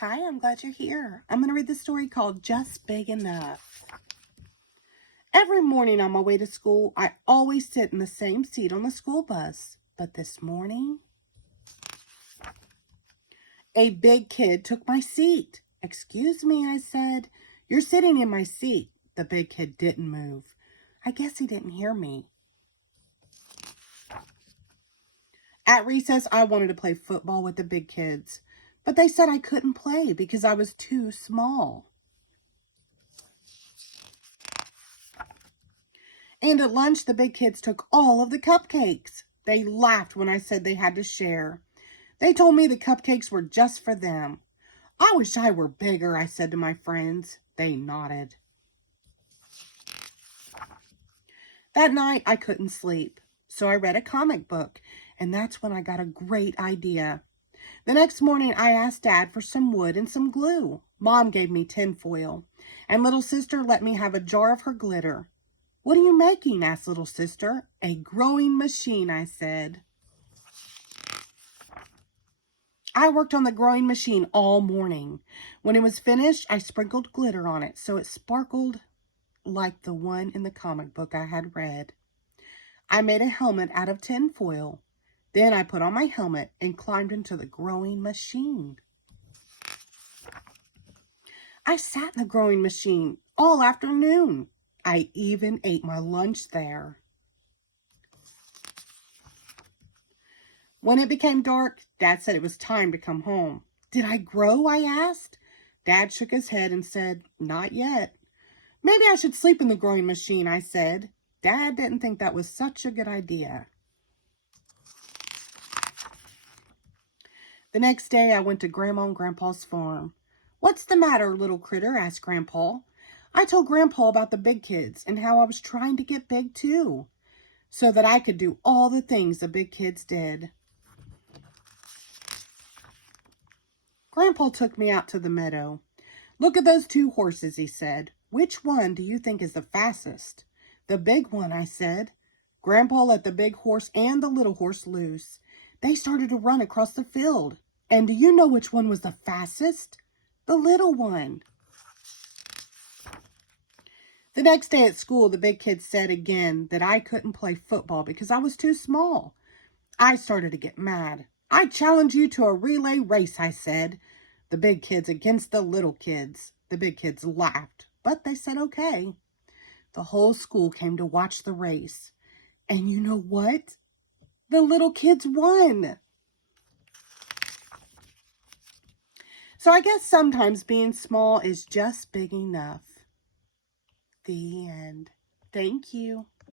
Hi, I'm glad you're here. I'm going to read the story called Just Big Enough. Every morning on my way to school, I always sit in the same seat on the school bus. But this morning, a big kid took my seat. "Excuse me," I said. "You're sitting in my seat." The big kid didn't move. I guess he didn't hear me. At recess, I wanted to play football with the big kids, but they said I couldn't play because I was too small. And at lunch, the big kids took all of the cupcakes. They laughed when I said they had to share. They told me the cupcakes were just for them. "I wish I were bigger," I said to my friends. They nodded. That night, I couldn't sleep, so I read a comic book, and that's when I got a great idea. The next morning, I asked Dad for some wood and some glue. Mom gave me tinfoil, and little sister let me have a jar of her glitter. "What are you making?" asked little sister. "A growing machine," I said. I worked on the growing machine all morning. When it was finished, I sprinkled glitter on it so it sparkled like the one in the comic book I had read. I made a helmet out of tinfoil. Then I put on my helmet and climbed into the growing machine. I sat in the growing machine all afternoon. I even ate my lunch there. When it became dark, Dad said it was time to come home. "Did I grow?" I asked. Dad shook his head and said, "Not yet." "Maybe I should sleep in the growing machine," I said. Dad didn't think that was such a good idea. The next day, I went to Grandma and Grandpa's farm. "What's the matter, little critter?" asked Grandpa. I told Grandpa about the big kids and how I was trying to get big too, so that I could do all the things the big kids did. Grandpa took me out to the meadow. "Look at those two horses," he said. "Which one do you think is the fastest?" "The big one," I said. Grandpa let the big horse and the little horse loose. They started to run across the field. And do you know which one was the fastest? The little one. The next day at school, the big kids said again that I couldn't play football because I was too small. I started to get mad. "I challenge you to a relay race," I said. The big kids against the little kids. The big kids laughed, but they said okay. The whole school came to watch the race. And you know what? The little kids won. So I guess sometimes being small is just big enough. The end. Thank you.